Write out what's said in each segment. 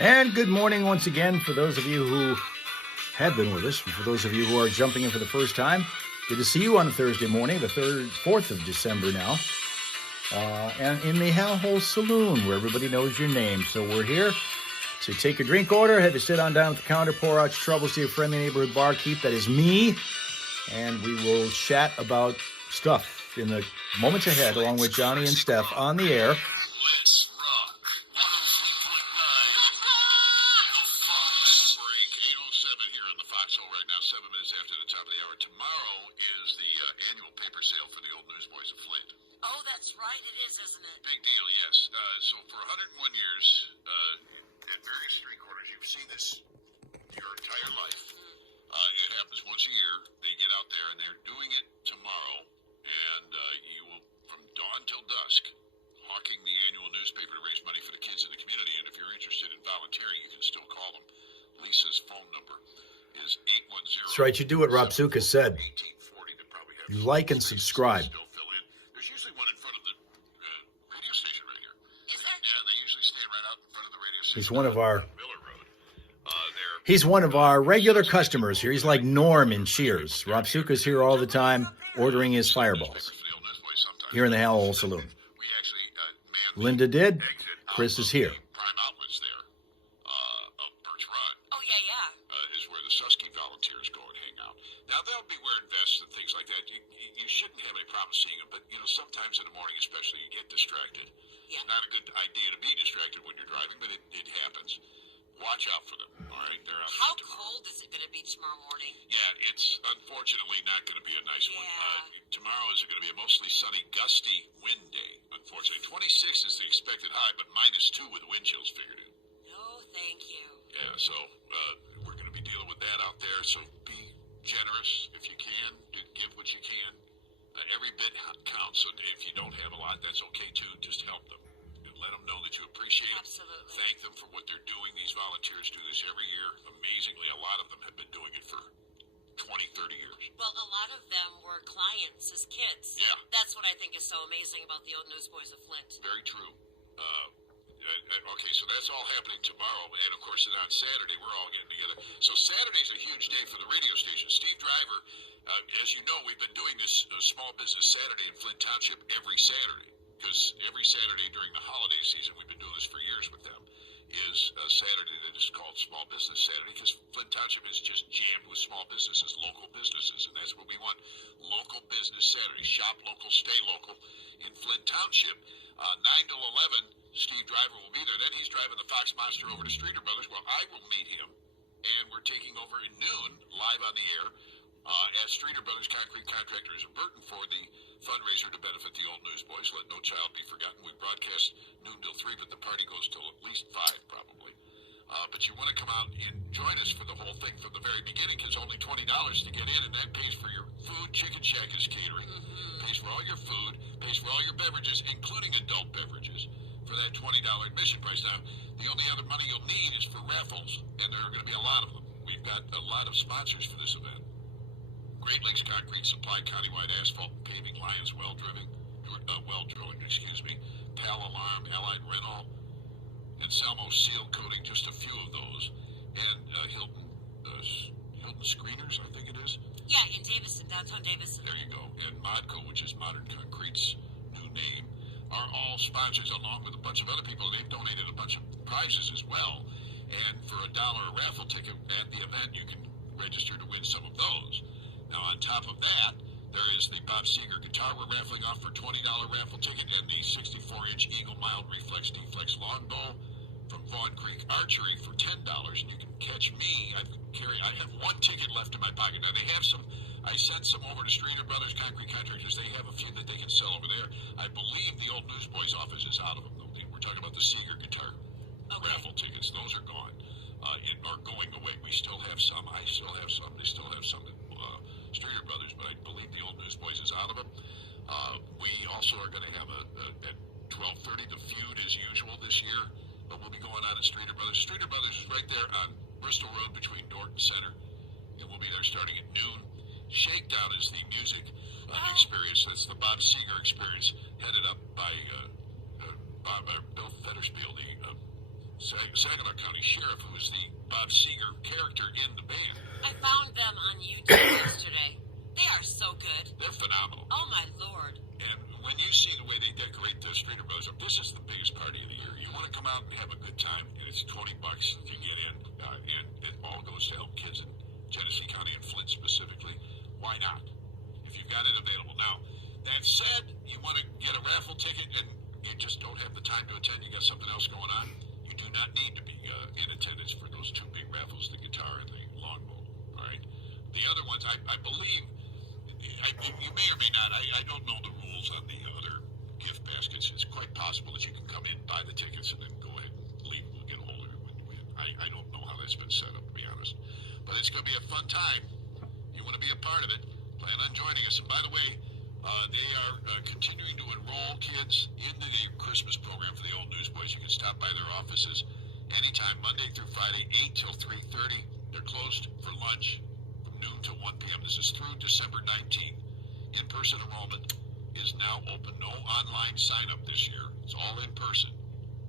And good morning once again for those of you who have been with us. And for those of you who are jumping in for the first time, good to see you on a Thursday morning, the 4th of December now. And in the Hal Maas Saloon, where everybody knows your name. So we're here to take a drink order, have you sit on down at the counter, pour out your troubles to your friendly neighborhood barkeep. That is me. And we will chat about stuff in the moments ahead, along with Johnny and Steph on the air. That's right. You do what Rob Zuka said. You like and subscribe. There's usually one in front of the radio station right here. Is there? Yeah, they usually stand right out in front of the radio station. He's one of our regular customers here. He's like Norm in Cheers. Rob Zuka's here all the time ordering his fireballs here in the Hal Maas Saloon. Linda did. Chris is here. Sometimes in the morning, especially, you get distracted. Yeah. Not a good idea to be distracted when you're driving, but it happens. Watch out for them, all right? They're out. How cold is it going to be tomorrow morning? Yeah, it's unfortunately not going to be a nice one. Tomorrow is going to be a mostly sunny, gusty wind day, unfortunately. 26 is the expected high, but -2 with wind chills figured in. No, thank you. Yeah, so we're going to be dealing with that out there, so be generous if you can. Give what you can. Every bit counts, so if you don't have a lot, that's okay too. Just help them. Let them know that you appreciate them. Absolutely. Thank them for what they're doing. These volunteers do this every year. Amazingly, a lot of them have been doing it for 20, 30 years. Well, a lot of them were clients as kids. Yeah. That's what I think is so amazing about the Old Newsboys of Flint. Very true. Okay, so that's all happening tomorrow. And, of course, then on Saturday, we're all getting together. So Saturday's a huge day for the radio station. Steve Driver, as you know, we've been doing this Small Business Saturday in Flint Township every Saturday. Because every Saturday during the holiday season, we've been doing this for years with them, is a Saturday that is called Small Business Saturday. Because Flint Township is just jammed with small businesses, local businesses. And that's what we want. Local Business Saturday. Shop local, stay local in Flint Township. 9 till 11. Steve Driver will be there. Then he's driving the Fox Monster over to Streeter Brothers. Well, I will meet him, and we're taking over at noon, live on the air, at Streeter Brothers Concrete Contractors in Burton for the fundraiser to benefit the Old Newsboys. Let no child be forgotten. We broadcast noon till 3, but the party goes till at least 5, probably. But you want to come out and join us for the whole thing from the very beginning, because only $20 to get in, and that pays for your food. Chicken Shack is catering. Pays for all your food, pays for all your beverages, including adult beverages, for that $20 admission price. Now, the only other money you'll need is for raffles, and there are going to be a lot of them. We've got a lot of sponsors for this event. Great Lakes Concrete Supply, Countywide Asphalt and Paving, Lions Well Drilling, Pal Alarm, Allied Rental, and Salmo Seal Coating, just a few of those. And Hilton Screeners, I think it is. Yeah, in Davison, downtown Davison. There you go. And Modco, which is Modern Concrete's new name, are all sponsors, along with a bunch of other people. They've donated a bunch of prizes as well. And for $1 a raffle ticket at the event, you can register to win some of those. Now, on top of that, there is the Bob Seger guitar we're raffling off for $20 raffle ticket, and the 64-inch Eagle Mild Reflex Deflex longbow from Vaughn Creek Archery for $10. And you can catch me. I have one ticket left in my pocket. Now, they have some. I sent some over to Streeter Brothers Concrete Contractors. They have a few that they can sell over there. I believe the Old Newsboys office is out of them, though. We're talking about the Seeger guitar raffle tickets. Those are gone. Are going away. We still have some. I still have some. They still have some at Streeter Brothers, but I believe the Old Newsboys is out of them. We also are going to have at 12:30 the feud as usual this year, but we'll be going on at Streeter Brothers. Streeter Brothers is right there on Bristol Road between Dorton Center, and we'll be there starting at noon. Shakedown is the music experience. That's the Bob Seger experience, headed up by Bill Fetterspiel, the Saginaw County Sheriff, who is the Bob Seger character in the band. I found them on YouTube yesterday. They are so good. They're phenomenal. Oh, my Lord. And when you see the way they decorate the Streeter Brothers, this is the biggest party of the year. You want to come out and have a good time, and it's $20 to get in, and it all goes to help kids in Genesee County and Flint specifically. Why not? If you've got it available. Now, that said, you want to get a raffle ticket and you just don't have the time to attend, you got something else going on, you do not need to be in attendance for those two big raffles, the guitar and the longbow. All right? The other ones, I believe, you may or may not, I don't know the rules on the other gift baskets. It's quite possible that you can come in, buy the tickets, and then go ahead and leave. We'll get a hold of it when you win. I don't know how that's been set up, to be honest. But it's going to be a fun time. You want to be a part of it, plan on joining us. And by the way, they are continuing to enroll kids into the Christmas program for the Old Newsboys. You can stop by their offices anytime, Monday through Friday, 8 till 3:30. They're closed for lunch from noon to 1 p.m. This is through December 19th. In-person enrollment is now open. No online sign-up this year. It's all in person.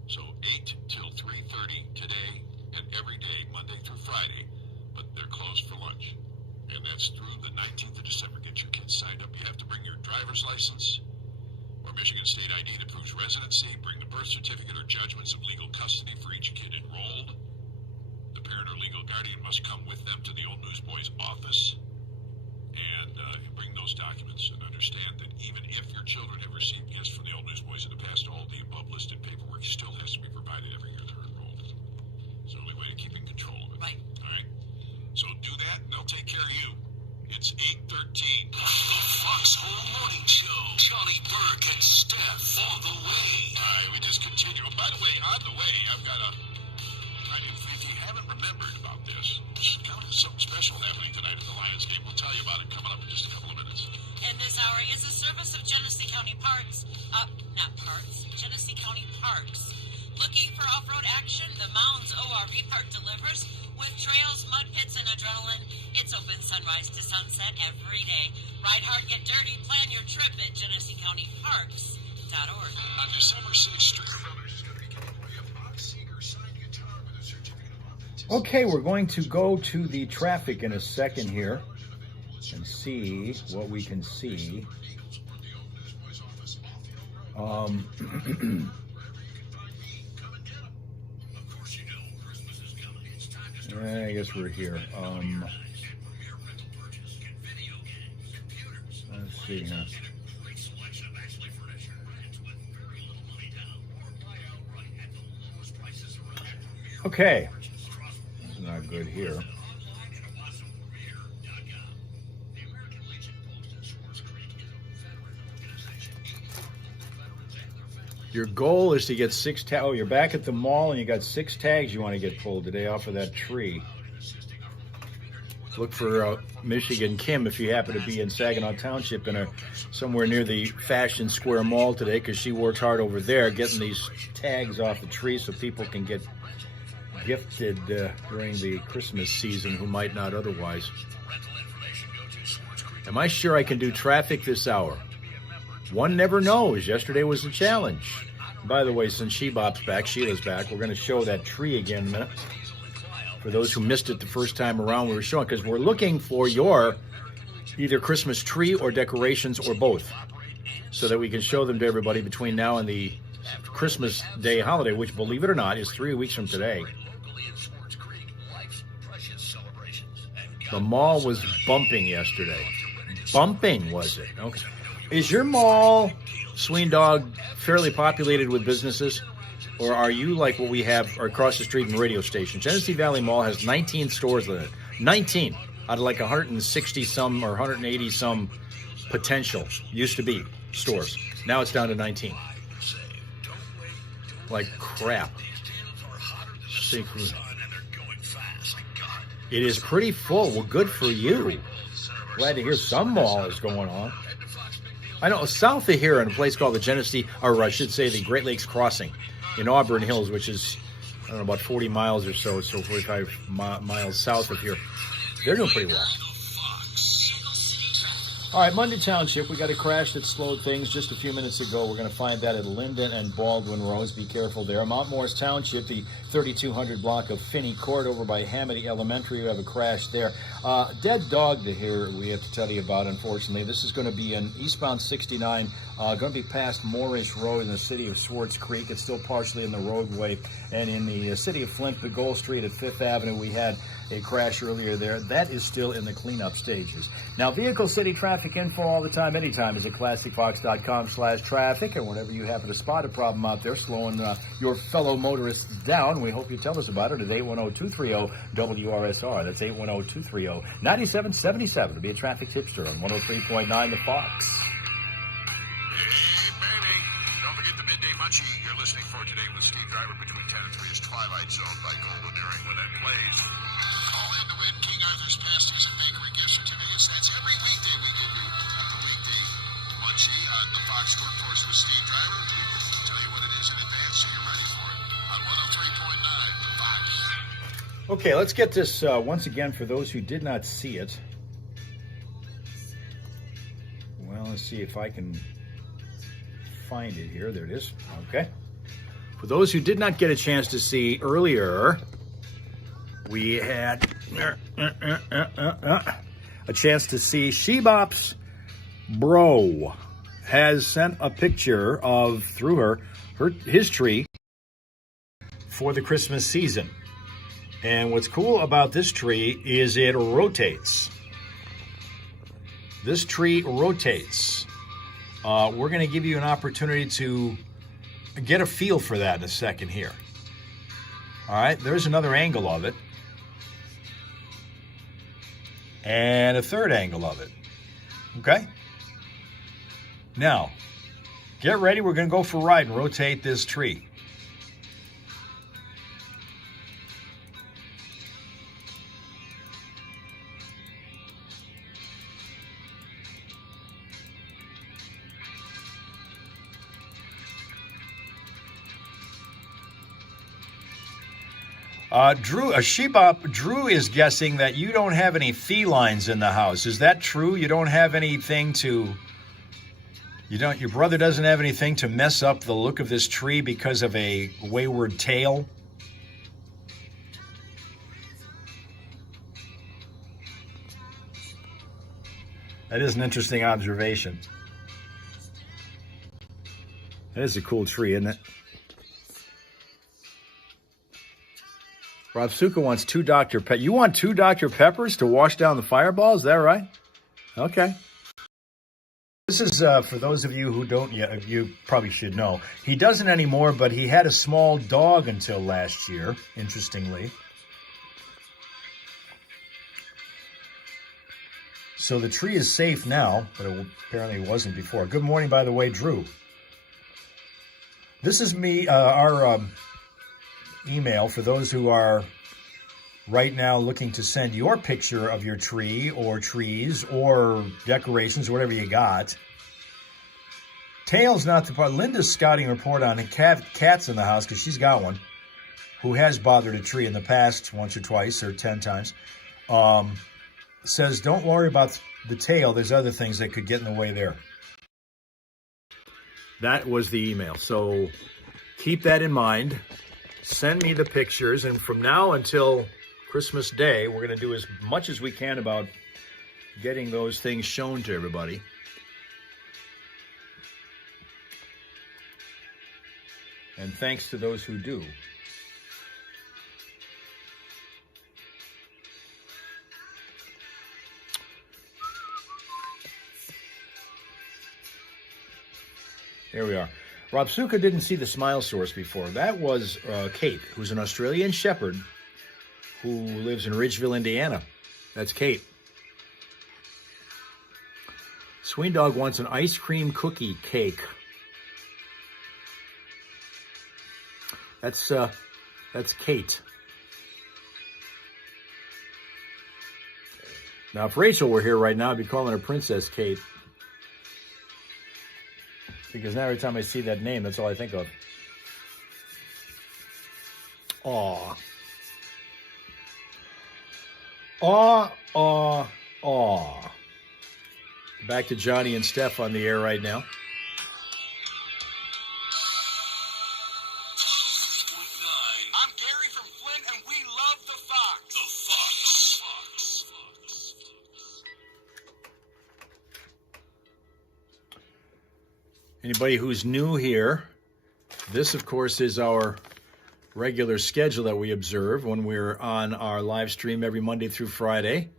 So 8 till 3:30 today and every day, Monday through Friday. But they're closed for lunch. And that's through the 19th of December. Get your kids signed up. You have to bring your driver's license or Michigan State ID that proves residency. Bring the birth certificate or judgments of legal custody for each kid enrolled. The parent or legal guardian must come with them to the Old Newsboys office. And bring those documents, and understand that even if your children have received gifts from the Old Newsboys in the past, all the above listed paperwork still has to be provided every year they're enrolled. It's the only way to keep in control of it. Right. All right? So do that, and they'll take care of you. It's 8:13. The Foxhole Morning Show. Johnny Burke and Steph on the way. All right, we just continue. Oh, by the way, on the way, I've got a... If you haven't remembered about this, there's kind of something special happening tonight at the Lions game. We'll tell you about it coming up in just a couple of minutes. And this hour is a service of Genesee County Parks. Genesee County Parks. Looking for off-road action? The Mounds ORV Park delivers. With trails, mud pits, and adrenaline, it's open sunrise to sunset every day. Ride hard, get dirty. Plan your trip at GeneseeCountyParks.org. On December 6th, Streeter Brothers is going to be giving away a Bob Seger signed guitar with a certificate of authenticity. Okay, we're going to go to the traffic in a second here and see what we can see. I guess we're here. Let's see here. Okay. That's not good here. Your goal is to get 6 tags. Oh, you're back at the mall and you got 6 tags you want to get pulled today off of that tree. Look for Michigan Kim if you happen to be in Saginaw Township and somewhere near the Fashion Square Mall today, because she worked hard over there getting these tags off the tree so people can get gifted during the Christmas season who might not otherwise. Am I sure I can do traffic this hour? One never knows. Yesterday was a challenge. By the way, since Sheila's back, we're going to show that tree again in a minute. For those who missed it the first time around, we were showing, because we're looking for your either Christmas tree or decorations or both, so that we can show them to everybody between now and the Christmas Day holiday, which, believe it or not, is 3 weeks from today. The mall was bumping yesterday. Bumping, was it? Okay. Is your mall, Sweendog, fairly populated with businesses? Or are you like what we have across the street in the radio station? Genesee Valley Mall has 19 stores in it. 19 out of like 160-some or 180-some potential, used to be, stores. Now it's down to 19. Like crap. It is pretty full. Well, good for you. Glad to hear some mall is going on. I know south of here in a place called the Genesee, or I should say the Great Lakes Crossing in Auburn Hills, which is, I don't know, about 40 miles or so 45 miles south of here. They're doing pretty well. All right, Monday Township, we got a crash that slowed things just a few minutes ago. We're going to find that at Linden and Baldwin Roads. Be careful there. Mount Morris Township, the 3200 block of Finney Court over by Hamady Elementary. We have a crash there. Dead dog to here we have to tell you about, unfortunately. This is going to be an eastbound 69, going to be past Moorish Road in the city of Swartz Creek. It's still partially in the roadway. And in the city of Flint, the Gold Street at 5th Avenue, we had a crash earlier there. That is still in the cleanup stages. Now, vehicle city traffic info all the time, anytime, is at classicfox.com/traffic. And whenever you happen to spot a problem out there slowing your fellow motorists down, we hope you tell us about it at 810-230-WRSR. That's 810-230-9777 to be a traffic tipster on 103.9 The Fox. Hey, baby. Don't forget the midday munchie you're listening for today with Steve Driver between 10 and 3 is Twilight Zone by Golden Earring when that plays. Call in to win King Arthur's Pasties and Bakery gift certificates. That's every weekday we give you the weekday munchie on the Fox Workforce with Steve Driver. We tell you what it is in advance so you're ready for it on 103.9 The Fox. Okay, let's get this once again for those who did not see it. Well, let's see if I can find it here. There it is. Okay. For those who did not get a chance to see earlier, we had a chance to see Shebop's bro has sent a picture of, through his tree for the Christmas season. And what's cool about this tree is it rotates. This tree rotates. We're going to give you an opportunity to get a feel for that in a second here. All right, there's another angle of it. And a third angle of it. Okay? Now, get ready. We're going to go for a ride and rotate this tree. Drew is guessing that you don't have any felines in the house. Is that true? You don't have anything to... your brother doesn't have anything to mess up the look of this tree because of a wayward tail? That is an interesting observation. That is a cool tree, isn't it? Rob Suka wants 2 Dr. Peppers. You want 2 Dr. Peppers to wash down the fireball? Is that right? Okay. This is for those of you who don't yet. You probably should know. He doesn't anymore, but he had a small dog until last year, interestingly. So the tree is safe now, but it apparently wasn't before. Good morning, by the way, Drew. This is me, our... email for those who are right now looking to send your picture of your tree or trees or decorations, whatever you got. Tail's not the part. Linda's scouting report on cats in the house, because she's got one, who has bothered a tree in the past once or twice or 10 times, says don't worry about the tail. There's other things that could get in the way there. That was the email. So keep that in mind. Send me the pictures, and from now until Christmas Day, we're going to do as much as we can about getting those things shown to everybody. And thanks to those who do. Here we are. Rob Suka didn't see the Smile Source before. That was Kate, who's an Australian Shepherd who lives in Ridgeville, Indiana. That's Kate. Sween Dog wants an ice cream cookie cake. That's Kate. Now, if Rachel were here right now, I'd be calling her Princess Kate. Because now every time I see that name, that's all I think of. Aw. Aw, aw, aw. back to Johnny and Steph on the air right now. I'm Gary from Flint, and we love the Fox. The Fox. Anybody who's new here, this, of course, is our regular schedule that we observe when we're on our live stream every Monday through Friday.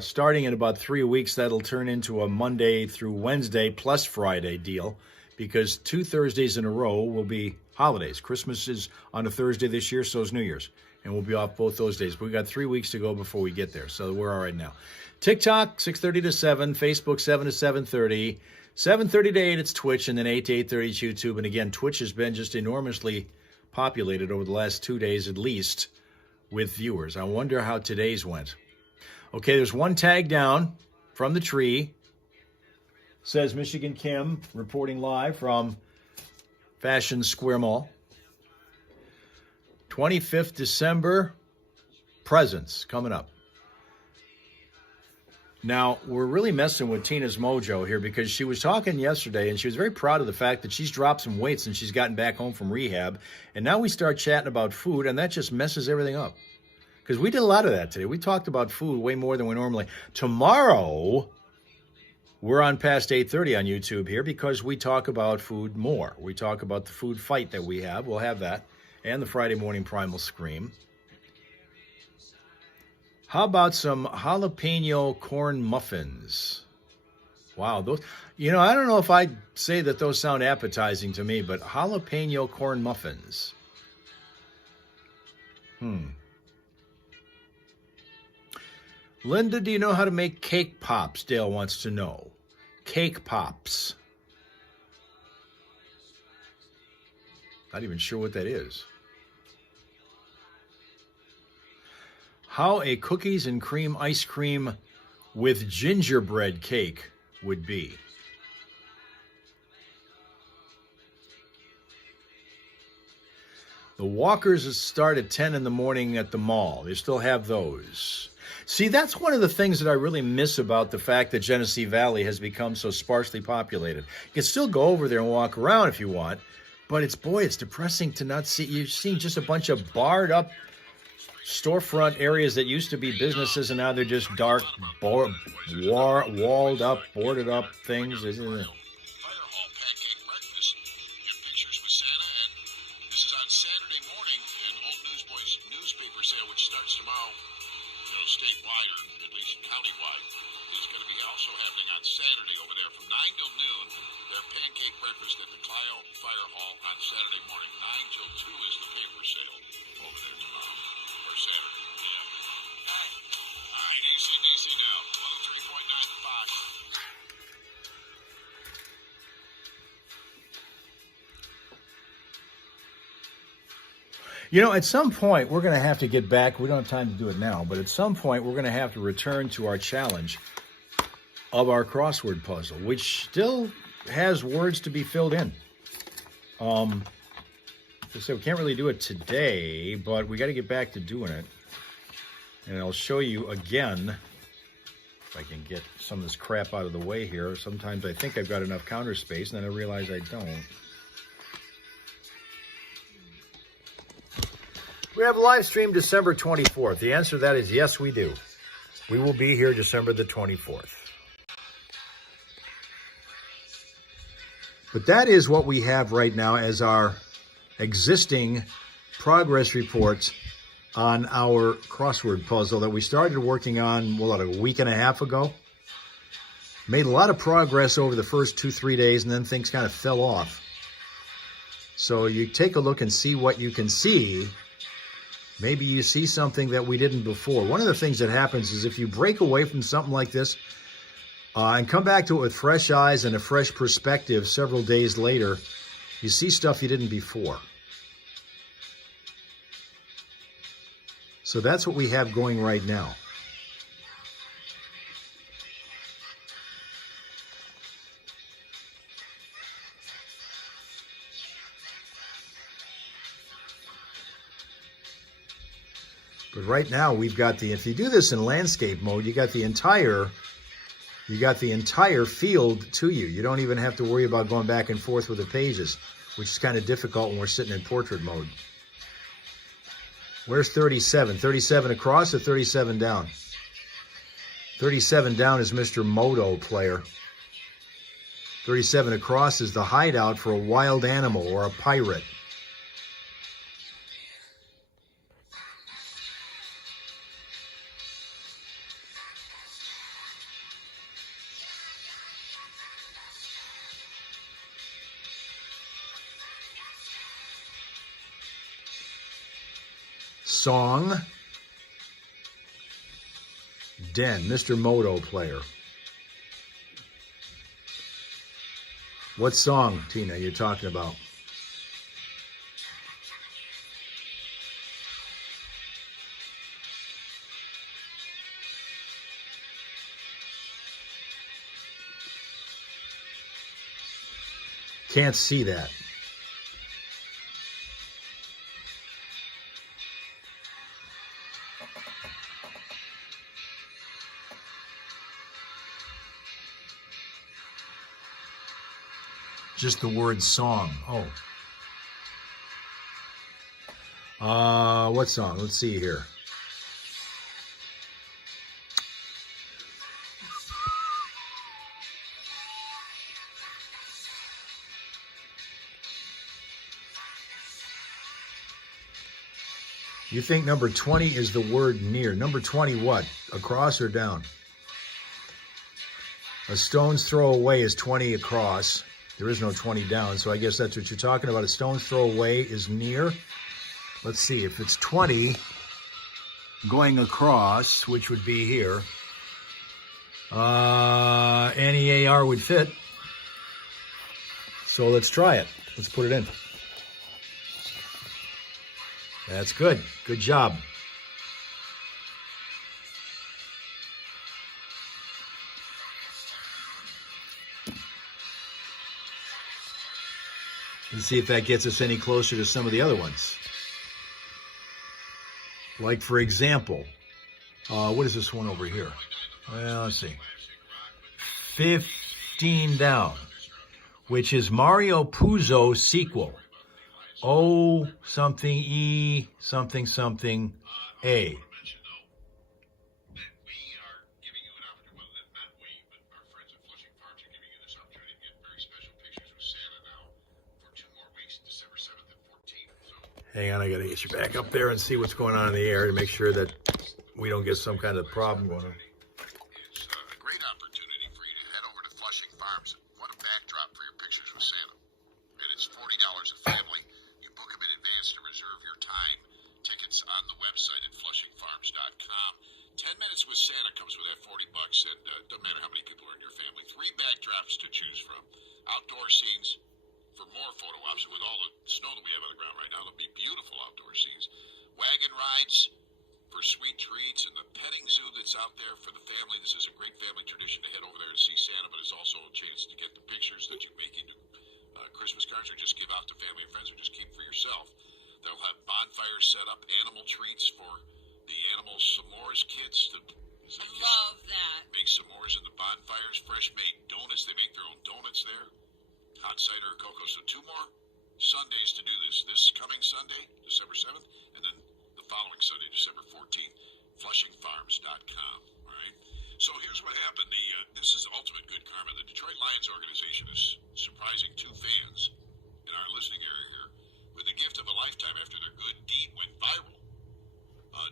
Starting in about 3 weeks, that'll turn into a Monday through Wednesday plus Friday deal, because 2 Thursdays in a row will be holidays. Christmas is on a Thursday this year, so is New Year's, and we'll be off both those days. But we've got 3 weeks to go before we get there, so we're all right now. TikTok, 6:30 to 7, Facebook, 7 to 7:30, 7:30 to 8, it's Twitch, and then 8 to 8:30 it's YouTube. And again, Twitch has been just enormously populated over the last 2 days at least with viewers. I wonder how today's went. Okay, there's one tag down from the tree. Says Michigan Kim, reporting live from Fashion Square Mall. 25th December, presents coming up. Now, we're really messing with Tina's mojo here, because she was talking yesterday and she was very proud of the fact that she's dropped some weight since she's gotten back home from rehab. And now we start chatting about food, and that just messes everything up. Because we did a lot of that today. We talked about food way more than we normally. Tomorrow, we're on past 8:30 on YouTube here, because we talk about food more. We talk about the food fight that we have. We'll have that. And the Friday morning Primal Scream. How about some jalapeno corn muffins? Wow, those, I don't know if I'd say that those sound appetizing to me, but jalapeno corn muffins. Linda, do you know how to make cake pops? Dale wants to know. Cake pops. Not even sure what that is. How a cookies and cream ice cream with gingerbread cake would be. The walkers start at 10 in the morning at the mall. They still have those. See, that's one of the things that I really miss about the fact that Genesee Valley has become so sparsely populated. You can still go over there and walk around if you want, but it's depressing to not see. You're seeing just a bunch of barred up storefront areas that used to be businesses, and now they're just dark, walled up, boarded up things, isn't it? Fire Hall pancake breakfast. Your pictures with Santa, and this is on Saturday morning. An Old Newsboys newspaper sale, which starts tomorrow, statewide, or at least countywide, is going to be also happening on Saturday over there from 9 till noon. Their pancake breakfast at the Clio Fire Hall on Saturday morning. 9 till 2 is the paper sale over there tomorrow. Or Saturday, yeah. All right, AC/DC now. 103.9 The Fox. At some point, we're going to have to get back. We don't have time to do it now, but at some point, we're going to have to return to our challenge of our crossword puzzle, which still has words to be filled in. As I said, we can't really do it today, but we got to get back to doing it. And I'll show you again, if I can get some of this crap out of the way here. Sometimes I think I've got enough counter space, and then I realize I don't. We have a live stream December 24th. The answer to that is yes, we do. We will be here December the 24th. But that is what we have right now as our existing progress reports on our crossword puzzle that we started working on, a week and a half ago. Made a lot of progress over the first 2-3 days, and then things kind of fell off. So you take a look and see what you can see. Maybe you see something that we didn't before. One of the things that happens is if you break away from something like this and come back to it with fresh eyes and a fresh perspective several days later, you see stuff you didn't before. So that's what we have going right now. But right now we've got if you do this in landscape mode, you got the entire You got the entire field to you. You don't even have to worry about going back and forth with the pages, which is kind of difficult when we're sitting in portrait mode. Where's 37? 37 across or 37 down? 37 down is Mr. Moto player. 37 across is the hideout for a wild animal or a pirate. Song. Den, Mr. Moto player. What song, Tina, you're talking about? Can't see that. Just the word song. Oh. What song? Let's see here. You think number 20 is the word near. Number 20 what? Across or down? A stone's throw away is 20 across. There is no 20 down, so I guess that's what you're talking about. A stone's throw away is near. Let's see, if it's 20 going across, which would be here, NEAR would fit. So let's try it. Let's put it in. That's good. Good job. Let's see if that gets us any closer to some of the other ones. Like, for example, what is this one over here? Well, let's see. 15 down, which is Mario Puzo's sequel. O something E something something A. Hang on, I got to get you back up there and see what's going on in the air to make sure that we don't get some kind of problem going on. It's a great opportunity for you to head over to Flushing Farms. What a backdrop for your pictures with Santa. And it's $40 a family. You book them in advance to reserve your time. Tickets on the website at flushingfarms.com. 10 minutes with Santa comes with that $40, and doesn't matter how many people are in your family. 3 backdrops to choose from. Outdoor scenes. For more photo ops, with all the snow that we have on the ground right now, there'll be beautiful outdoor scenes. Wagon rides for sweet treats, and the petting zoo that's out there for the family. This is a great family tradition to head over there and see Santa, but it's also a chance to get the pictures that you make into Christmas cards, or just give out to family and friends, or just keep for yourself. They'll have bonfires set up, animal treats for the animal s'mores kits. I love that. Make s'mores in the bonfires, fresh-made donuts. They make their own donuts there. Hot cider or cocoa. So 2 more Sundays to do this. This coming Sunday, December 7th, and then the following Sunday, December 14th, flushingfarms.com. All right. So here's what happened. This is ultimate good karma. The Detroit Lions organization is surprising 2 fans in our listening area here with the gift of a lifetime after their good deed went viral.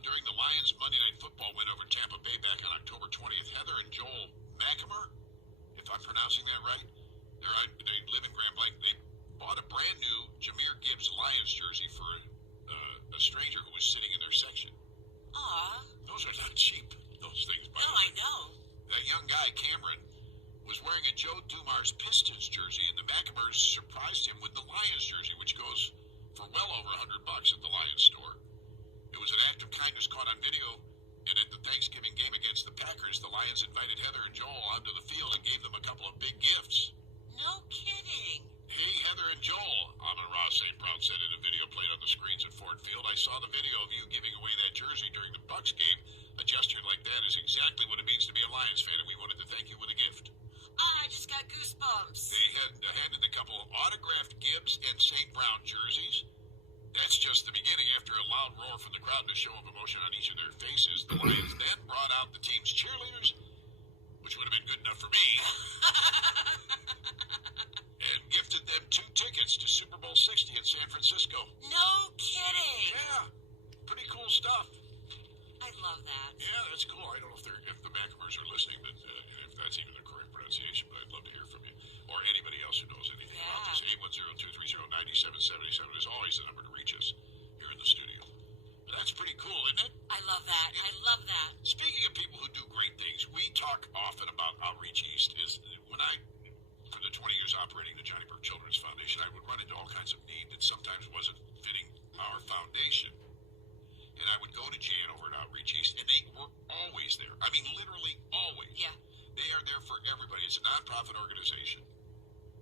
During the Lions Monday Night Football win over Tampa Bay back on October 20th, Heather and Joel Macamur, if I'm pronouncing that right, they live in Grand Blanc. They bought a brand new Jahmyr Gibbs Lions jersey for a stranger who was sitting in their section. Aw. Those are not cheap, those things, by the way. I know. That young guy, Cameron, was wearing a Joe Dumars Pistons jersey, and the Macamurs surprised him with the Lions jersey, which goes for well over $100 at the Lions store. It was an act of kindness caught on video, and at the Thanksgiving game against the Packers, the Lions invited Heather and Joel onto the field and gave them a couple of big gifts. No kidding. Hey, Heather and Joel, Amon-Ra St. Brown said in a video played on the screens at Ford Field. I saw the video of you giving away that jersey during the Bucs game A gesture like that is exactly what it means to be a Lions fan, and we wanted to thank you with a gift. I just got goosebumps. They had handed a couple of autographed Gibbs and St. Brown jerseys. That's just the beginning. After a loud roar from the crowd and a show of emotion on each of their faces, the Lions then brought out the team's cheerleaders, which would have been good enough for me, and gifted them 2 tickets to Super Bowl 60 in San Francisco. No kidding. Yeah, pretty cool stuff. I love that. Yeah, that's cool. I don't know if the McNamara's are listening, but if that's even the correct pronunciation, but I'd love to hear from you. Or anybody else who knows anything about this. 810-230-9777 is always the number to reach us here in the studio. But that's pretty cool, isn't it? I love that. I love that. Speaking of people who do great things, we talk often about Outreach East. For the 20 years operating the Johnny Burke Children's Foundation, I would run into all kinds of need that sometimes wasn't fitting our foundation. And I would go to Jan over at Outreach East, and they were always there. I mean, literally always. Yeah. They are there for everybody. It's a nonprofit organization.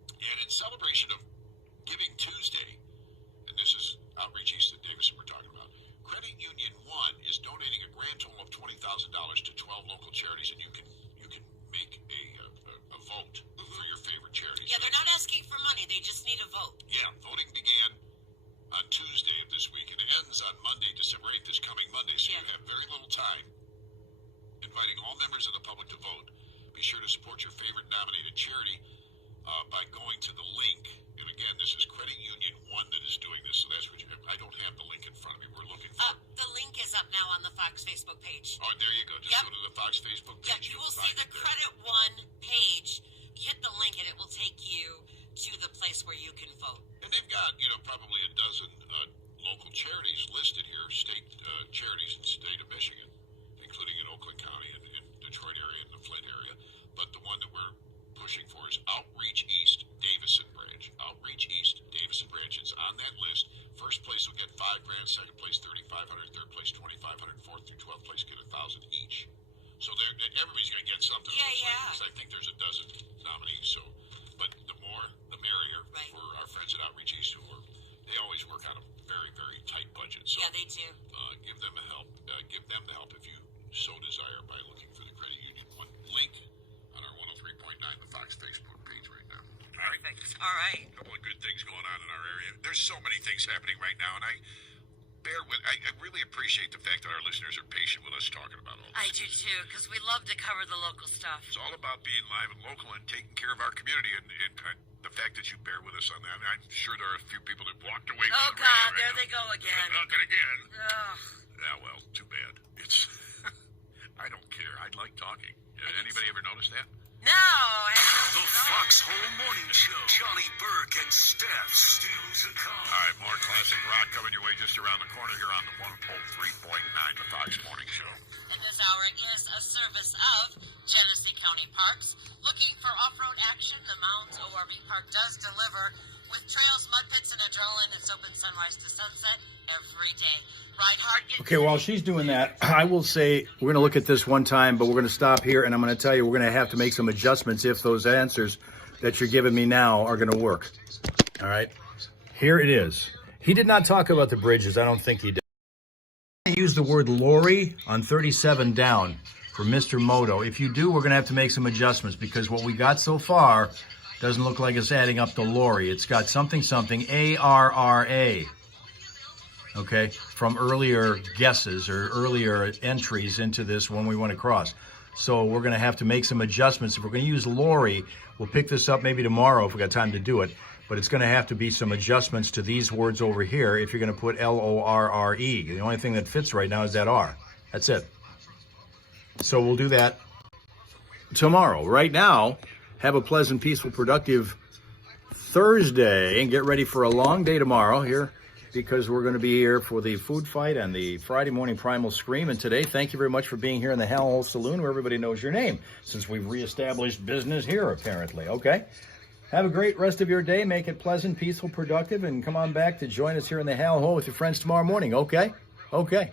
And in celebration of Giving Tuesday, and this is Outreach East at Davison we're talking about, Credit Union 1 is donating a grand total of $20,000 to 12 local charities, and you can make a vote for your favorite charities. Yeah, they're not asking for money. They just need a vote. Yeah, voting began on Tuesday of this week and ends on Monday, December 8th, this coming Monday, so you have very little time. Inviting all members of the public to vote. Be sure to support your favorite nominated charity by going to the link. And again, this is Credit Union 1 that is doing this, so that's what I don't have the link in front of me. We're looking for The link is up now on the Fox Facebook page. Oh, there you go. Just go to the Fox Facebook page. Yeah, you will see the Credit One page. Hit the link and it will take you to the place where you can vote. And they've got, probably a dozen local charities listed here, state charities in the state of Michigan, including in Oakland County and Detroit area and the Flint area. But the one that we're pushing for is Outreach East Davison Branch. Outreach East Davison Branch. It's on that list. First place will get $5,000, second place $3,500, third place $2,500, fourth through 12th place get $1,000 each. So everybody's going to get something. Yeah. I think there's a dozen nominees. So, but the more, the merrier for our friends at Outreach East, they always work on a very, very tight budget. So yeah, they do. Give them the help. Give them the help if you so desire by looking for the Credit Union 1 link on our 103.9 the Fox Facebook page right now. Perfect. All right. A couple of good things going on in our area. There's so many things happening right now, and I really appreciate the fact that our listeners are patient with us talking about all this. I do too, because we love to cover the local stuff. It's all about being live and local and taking care of our community, and the fact that you bear with us on that. I mean, I'm sure there are a few people that walked away from Oh the God, radio there right they go again. Not again. Ugh. Yeah, well, too bad. It's I don't care. I'd like talking. Anybody ever notice that? No. The Fox Home Morning Show. Johnny Burke and Steph Steals a Car. All right, more classic rock coming your way just around the corner here on the 103.9 the Fox Morning Show. And this hour is a service of Genesee County Parks. Looking for off-road action? The Mounds ORV Park does deliver. With trails, mud pits, and adrenaline, it's open sunrise to sunset every day. Ride hard. Okay, while she's doing that, I will say we're going to look at this one time, but we're going to stop here, and I'm going to tell you we're going to have to make some adjustments if those answers that you're giving me now are going to work. All right? Here it is. He did not talk about the bridges. I don't think he did. I use the word lorry on 37 down for Mr. Moto. If you do, we're going to have to make some adjustments because what we got so far doesn't look like it's adding up to lorry. It's got something, ARRA. Okay, from earlier guesses or earlier entries into this when we went across. So we're going to have to make some adjustments. If we're going to use lorry, we'll pick this up maybe tomorrow if we got time to do it. But it's going to have to be some adjustments to these words over here if you're going to put LORRE. The only thing that fits right now is that R. That's it. So we'll do that tomorrow. Right now, have a pleasant, peaceful, productive Thursday and get ready for a long day tomorrow here because we're going to be here for the food fight and the Friday morning primal scream. And today, thank you very much for being here in the Hal Saloon where everybody knows your name since we've reestablished business here apparently. Okay? Have a great rest of your day. Make it pleasant, peaceful, productive, and come on back to join us here in the Hal Ho with your friends tomorrow morning. Okay? Okay.